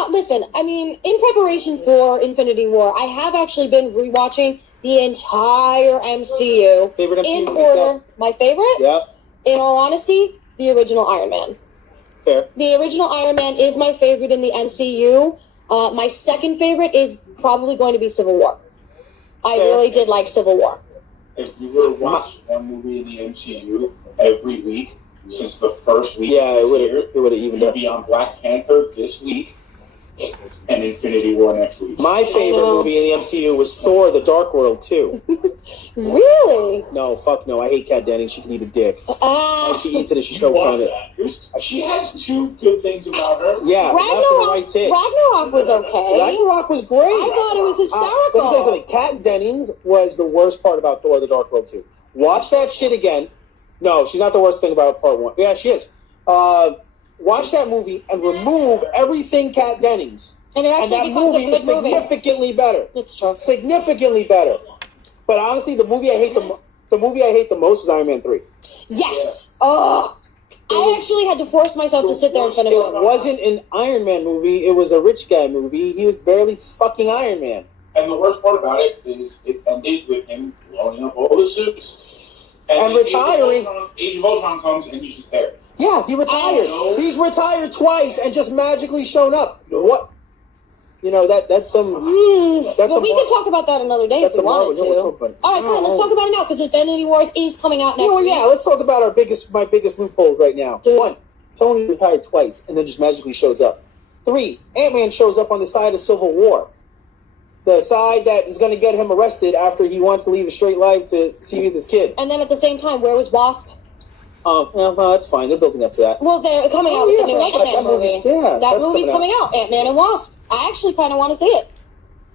listen, I mean, in preparation for Infinity War, I have actually been rewatching the entire MCU. Favorite MCU in order. My favorite? Yeah. In all honesty, the original Iron Man. Fair. The original Iron Man is my favorite in the MCU. My second favorite is probably going to be Civil War. I really did like Civil War. If you were to watch one movie in the MCU every week since the first week, it would have evened you'd up. be on Black Panther this week, and Infinity War next week. My favorite movie in the MCU was Thor: The Dark World 2. Really? No, fuck no. I hate Kat Dennings. She can eat a dick. She eats it and she You chokes watch on it. that. She has 2 good things about her. Yeah, that's the right tick. Ragnarok was okay. Ragnarok was great. I thought it was hysterical. Let me say something. Kat Dennings was the worst part about Thor: The Dark World 2. Watch that shit again. No, she's not the worst thing about part 1. Yeah, she is. Watch that movie and remove everything Kat Dennings. And it actually that becomes movie a good is significantly better. It's true. Significantly better. But honestly, the movie I hate the most was Iron Man 3. Yes. Oh. I actually had to force myself to sit there and finish it. It wasn't an Iron Man movie. It was a rich guy movie. He was barely fucking Iron Man. And the worst part about it is it ended with him blowing up all the suits. And retiring. Age of Ultron comes and he's just there. Yeah, he retired. He's retired twice and just magically shown up. What? You know, that's some... Well, we can talk about that another day if we wanted to. All right, fine. Let's talk about it now, because Infinity Wars is coming out next week. Yeah, let's talk about my biggest loopholes right now. Dude. 1, Tony retired twice and then just magically shows up. 3, Ant-Man shows up on the side of Civil War. The side that is going to get him arrested after he wants to leave a straight life to see with his kid. And then at the same time, where was Wasp? Well, that's fine. They're building up to that. Well, they're coming out with the new Ant-Man movie. That movie's coming out. Ant-Man and Wasp. I actually kind of want to see it.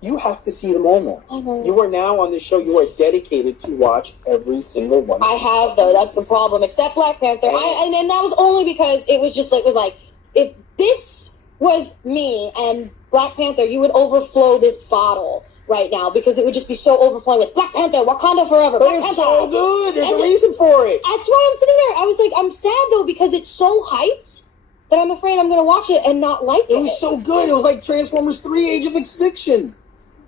You have to see them all now. I know. You are now on the show. You are dedicated to watch every single one. I have, though. That's the problem. Except Black Panther. And that was only because it was just like, if this was me and Black Panther, you would overflow this bottle right now, because it would just be so overflowing with Black Panther, Wakanda Forever. But Black it's Panther. so good. There's a reason for it. That's why I'm sitting there. I was like, I'm sad, though, because it's so hyped that I'm afraid I'm going to watch it and not like it. It was so good. It was like Transformers 3 Age of Extinction.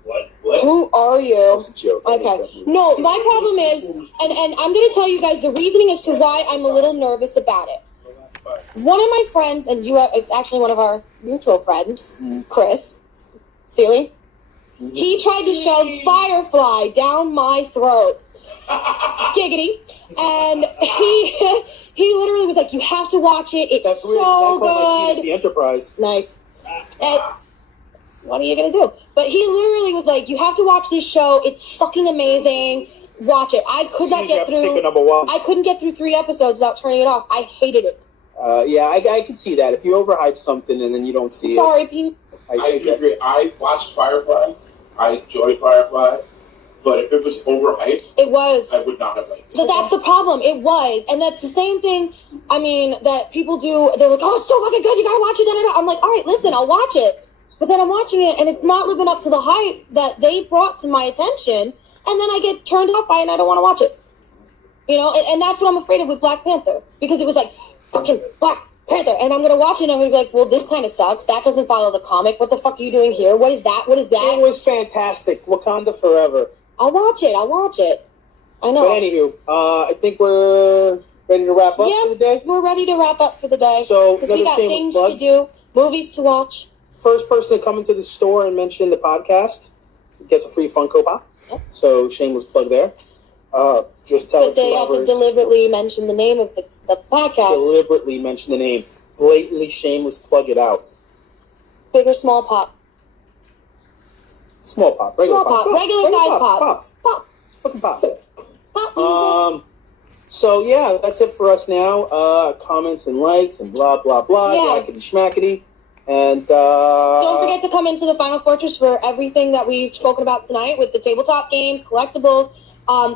What? Who are you? That was a joke. Okay. No, my problem is, and I'm going to tell you guys the reasoning as to why I'm a little nervous about it. One of my friends, and it's actually one of our mutual friends, Chris Seeley, he tried to shove Firefly down my throat. Giggity. And he literally was like, you have to watch it. It's so good. The Enterprise. Nice. And what are you going to do? But he literally was like, you have to watch this show. It's fucking amazing. Watch it. I could not get through. I couldn't get through 3 episodes without turning it off. I hated it. Yeah, I can see that. If you overhype something and then you don't see Sorry, Pete. I agree. I watched Firefly. I enjoyed Firefly. But if it was overhyped, it was. I would not have liked it. So that's the problem. It was. And that's the same thing, I mean, that people do. They're like, oh, it's so fucking good. You gotta watch it. Da, da, da. I'm like, all right, listen, I'll watch it. But then I'm watching it, and it's not living up to the hype that they brought to my attention. And then I get turned off by it, and I don't want to watch it. You know, and that's what I'm afraid of with Black Panther. Because it was like, fucking Black Panther. And I'm going to watch it, and I'm going to be like, well, this kind of sucks. That doesn't follow the comic. What the fuck are you doing here? What is that? What is that? It was fantastic. Wakanda Forever. I'll watch it. I know. But anywho, I think we're ready to wrap up for the day. We're ready to wrap up for the day. So, because we got things to do, movies to watch. First person to come into the store and mention the podcast gets a free Funko Pop. Yep. So, shameless plug there. Just tell it to lovers. But they have to deliberately mention the name of the podcast. Deliberately mention the name. Blatantly shameless plug it out. Big or small pop? Small pop. Regular pop. Regular size pop. Pop. Fucking pop. So, yeah, that's it for us now. Comments and likes and blah, blah, blah. Yeah. Yakety schmackety. And don't forget to come into the Final Fortress for everything that we've spoken about tonight with the tabletop games, collectibles.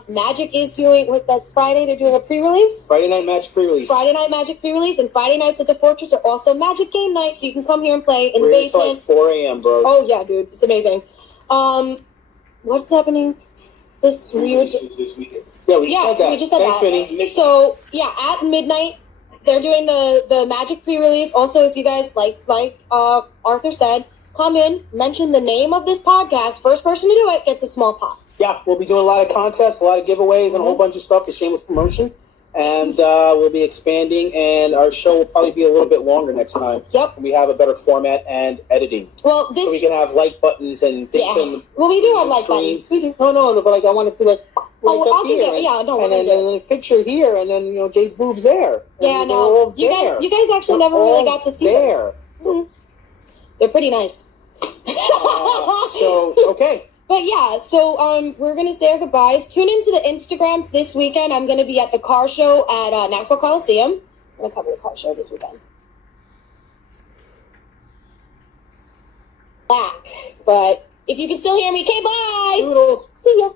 Magic is doing, that's Friday, they're doing a pre-release. Friday Night Magic pre-release. And Friday nights at the Fortress are also Magic game night, so you can come here and play in the basement. We're until like 4 a.m., bro. Oh, yeah, dude. It's amazing. What's happening this weekend? Yeah, we just said that. Thanks, Vinny. So, yeah, at midnight, they're doing the Magic pre-release. Also, if you guys, like Arthur said, come in, mention the name of this podcast. First person to do it gets a small pop. Yeah, we'll be doing a lot of contests, a lot of giveaways, and a whole bunch of stuff for shameless promotion. And we'll be expanding, and our show will probably be a little bit longer next time. Yep. We have a better format and editing. Well, so we can have like buttons and things. Yeah. Well, we do have like buttons. We do. No, but like I want to be like up here. And then a picture here, and then Jade's boobs there. Yeah, no. You guys actually never really got to see there. Mm-hmm. They're pretty nice. Okay. But yeah, so we're gonna say our goodbyes. Tune into the Instagram this weekend. I'm gonna be at the car show at Nassau Coliseum. I'm gonna cover the car show this weekend. Black, but if you can still hear me, okay, bye. Noodles. See ya.